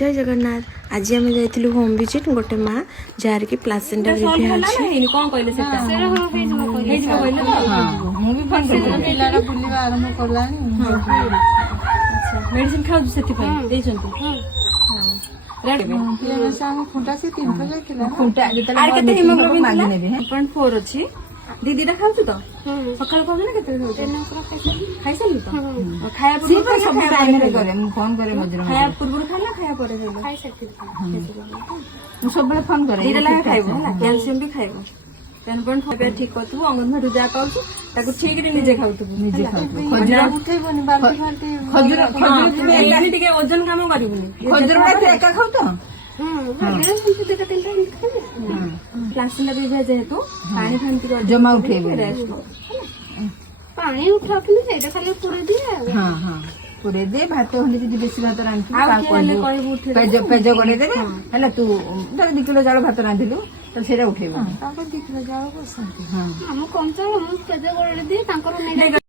जय जगन्नाथ। आज आम जाइलु होम विजिट गोटे माँ जार की प्लासेंटा मेडिसिन खाऊ दीदी खाऊ तो सका खाऊ ना खाई सारू तो खाया पूर्व खाना खाया सब फोन करे खाइब कैल्शियम भी खाइब 10.5 ठीक कर अंगनवाड़ी जहाँ पाऊ ठीक निजे खाऊ ओजन कम कर जेहेतु पानी फानी जमा उठे पानी उठा खाली पुरे दिए पुरे दे भात खंडे जी बेसी भात रांधि पेज गड़े देवे है तू 2 किलो चाउल भात रांधिलु तो सेटा उठेबो 2 किलो चाउल हम कम चाउल पेज गड़े दिए